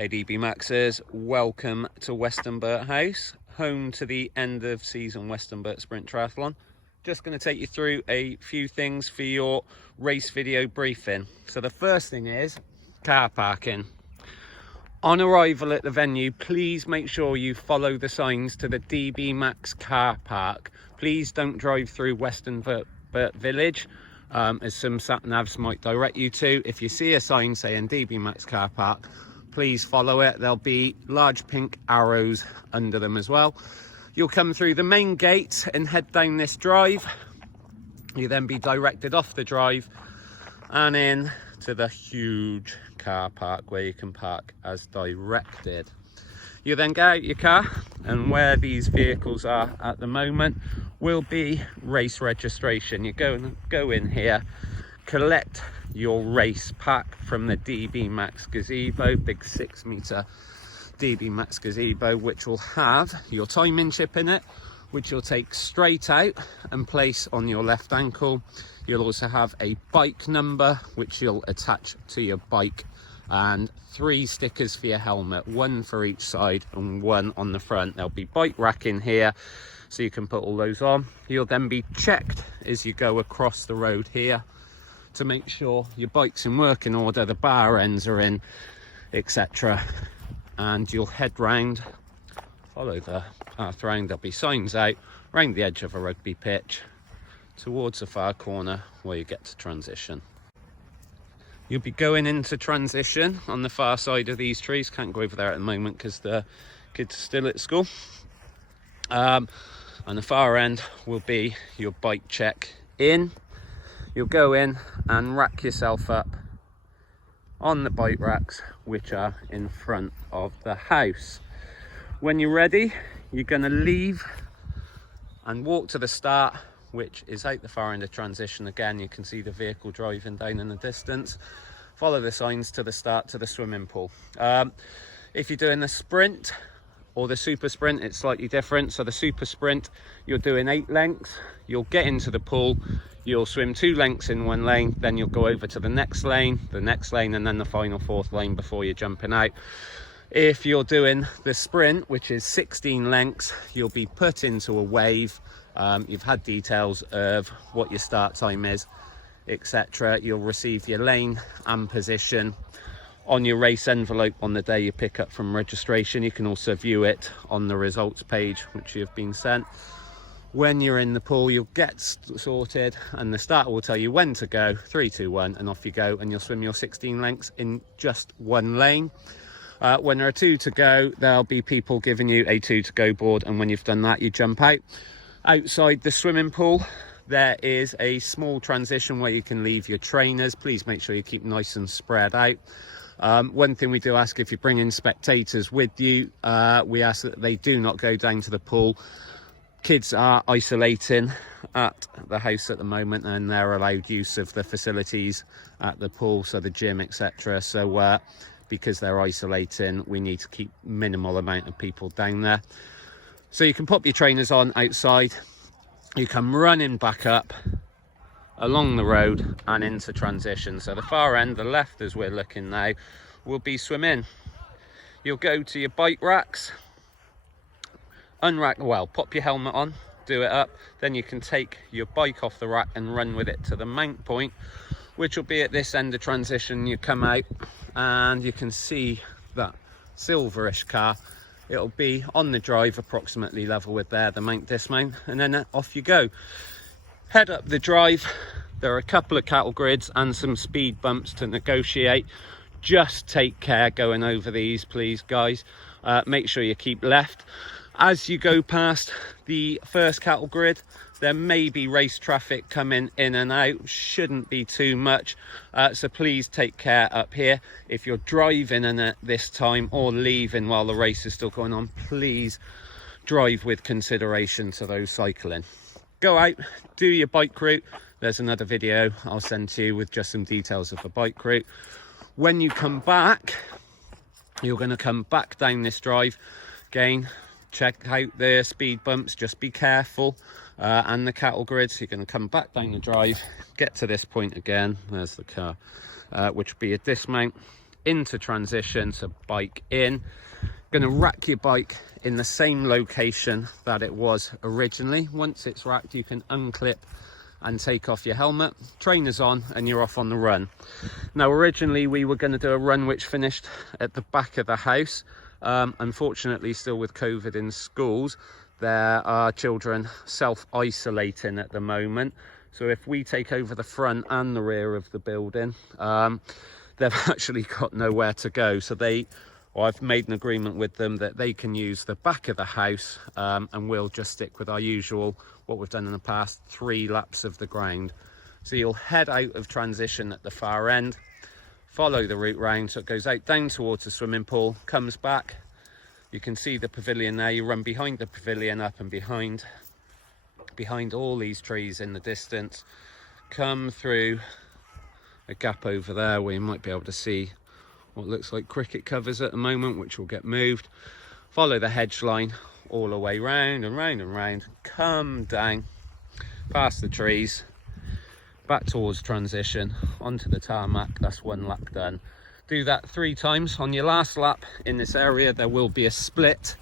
Hey DB Maxers, welcome to Westonbirt House, home to the end of season Westonbirt Sprint Triathlon. Just going to take you through a few things for your race video briefing. So the first thing is car parking. On arrival at the venue, please make sure you follow the signs to the DB Max car park. Please don't drive through Westonbirt Village, as some sat navs might direct you to. If you see a sign saying DB Max car park, please follow it. There'll be large pink arrows under them as well. You'll come through the main gate and head down this drive. You'll then be directed off the drive and in to the huge car park where you can park as directed. You then get out your car, and where these vehicles are at the moment will be race registration. You go in here, collect your race pack from the DB Max gazebo, big 6 meter DB Max gazebo, which will have your timing chip in it, which you'll take straight out and place on your left ankle. You'll also have a bike number, which you'll attach to your bike, and 3 stickers for your helmet, 1 for each side and 1 on the front. There'll be bike rack in here, so you can put all those on. You'll then be checked as you go across the road here to make sure your bike's in working order, the bar ends are in, etc. And you'll head round, follow the path round. There'll be signs out round the edge of a rugby pitch towards the far corner where you get to transition. You'll be going into transition on the far side of these trees. Can't go over there at the moment because the kids are still at school. And the far end will be your bike check in. You'll go in and rack yourself up on the bike racks, which are in front of the house. When you're ready, you're going to leave and walk to the start, which is out the far end of transition. Again, you can see the vehicle driving down in the distance. Follow the signs to the start to the swimming pool. If you're doing the sprint or the super sprint, it's slightly different. So the super sprint, you're doing 8 lengths. You'll get into the pool, you'll swim 2 lengths in 1 lane, then you'll go over to the next lane, and then the final 4th lane before you're jumping out. If you're doing the sprint, which is 16 lengths, you'll be put into a wave. You've had details of what your start time is, etc. You'll receive your lane and position on your race envelope on the day you pick up from registration. You can also view it on the results page, which you've been sent. When you're in the pool, you'll get sorted and the starter will tell you when to go, 3, 2, 1, and off you go, and you'll swim your 16 lengths in just 1 lane. When there are 2 to go, there'll be people giving you a 2 to go board, and when you've done that, you jump out. Outside the swimming pool, there is a small transition where you can leave your trainers. Please make sure you keep nice and spread out. One thing we do ask, if you bring in spectators with you, we ask that they do not go down to the pool. Kids are isolating at the house at the moment, and they're allowed use of the facilities at the pool, so the gym, etc. So because they're isolating, we need to keep minimal amount of people down there. So you can pop your trainers on outside. You come running back up along the road and into transition. So the far end, the left as we're looking now, will be swimming. You'll go to your bike racks, pop your helmet on, do it up, then you can take your bike off the rack and run with it to the mount point, which will be at this end of transition. You come out and you can see that silverish car. It'll be on the drive, approximately level with there, the mount dismount, and then off you go. Head up the drive. There are a couple of cattle grids and some speed bumps to negotiate. Just take care going over these, please, guys. Make sure you keep left. As you go past the first cattle grid, there may be race traffic coming in and out. Shouldn't be too much, so please take care up here. If you're driving in at this time or leaving while the race is still going on, please drive with consideration to those cycling. Go out, do your bike route. There's another video I'll send to you with just some details of the bike route. When you come back, you're going to come back down this drive again. Check out the speed bumps, just be careful, and the cattle grids. You're going to come back down the drive, get to this point again, there's the car, which will be a dismount, into transition, so bike in. Going to rack your bike in the same location that it was originally. Once it's racked, you can unclip and take off your helmet, trainers on, and you're off on the run. Now originally we were going to do a run which finished at the back of the house. Unfortunately, still with COVID in schools, there are children self-isolating at the moment. So if we take over the front and the rear of the building, they've actually got nowhere to go. So I've made an agreement with them that they can use the back of the house, and we'll just stick with our usual, what we've done in the past, 3 laps of the ground. So you'll head out of transition at the far end, follow the route round, so it goes out down towards the swimming pool, comes back. You can see the pavilion there. You run behind the pavilion, up and behind all these trees in the distance, come through a gap over there where you might be able to see what looks like cricket covers at the moment, which will get moved. Follow the hedge line all the way round and round and round, come down past the trees, back towards transition, onto the tarmac. That's 1 lap done. Do that 3 times. On your last lap in this area there will be a split,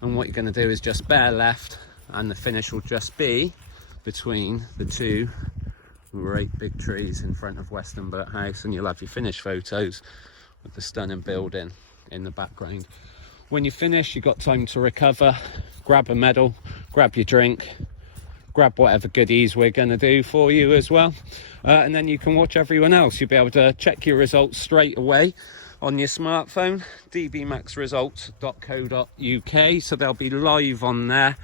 and what you're going to do is just bear left, and the finish will just be between the 2 great big trees in front of Westonbirt House, and you'll have your finish photos with the stunning building in the background. When you finish, you've got time to recover, grab a medal, grab your drink, grab whatever goodies we're going to do for you as well, and then you can watch everyone else. You'll be able to check your results straight away on your smartphone, dbmaxresults.co.uk, so they'll be live on there.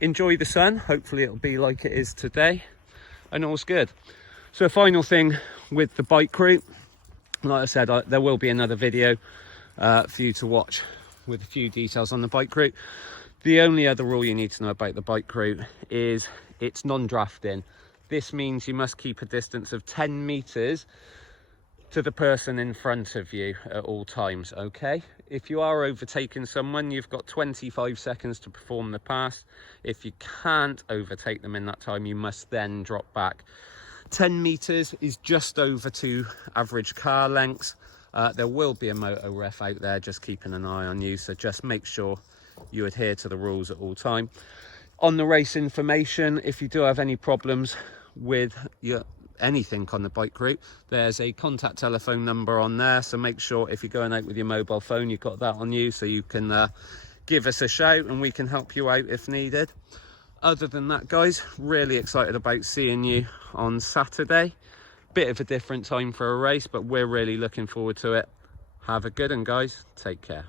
Enjoy the sun, hopefully it'll be like it is today, and all's good. So a final thing with the bike route, like I said, there will be another video for you to watch with a few details on the bike route. The only other rule you need to know about the bike route is it's non-drafting. This means you must keep a distance of 10 meters to the person in front of you at all times, okay? If you are overtaking someone, you've got 25 seconds to perform the pass. If you can't overtake them in that time, you must then drop back. 10 meters is just over 2 average car lengths. There will be a moto ref out there just keeping an eye on you, so just make sure you adhere to the rules at all time. On the race information, if you do have any problems with anything on the bike route, there's a contact telephone number on there, so make sure if you're going out with your mobile phone, you've got that on you, so you can give us a shout and we can help you out if needed. Other than that, guys, really excited about seeing you on Saturday. Bit of a different time for a race, but we're really looking forward to it. Have a good one, guys. Take care.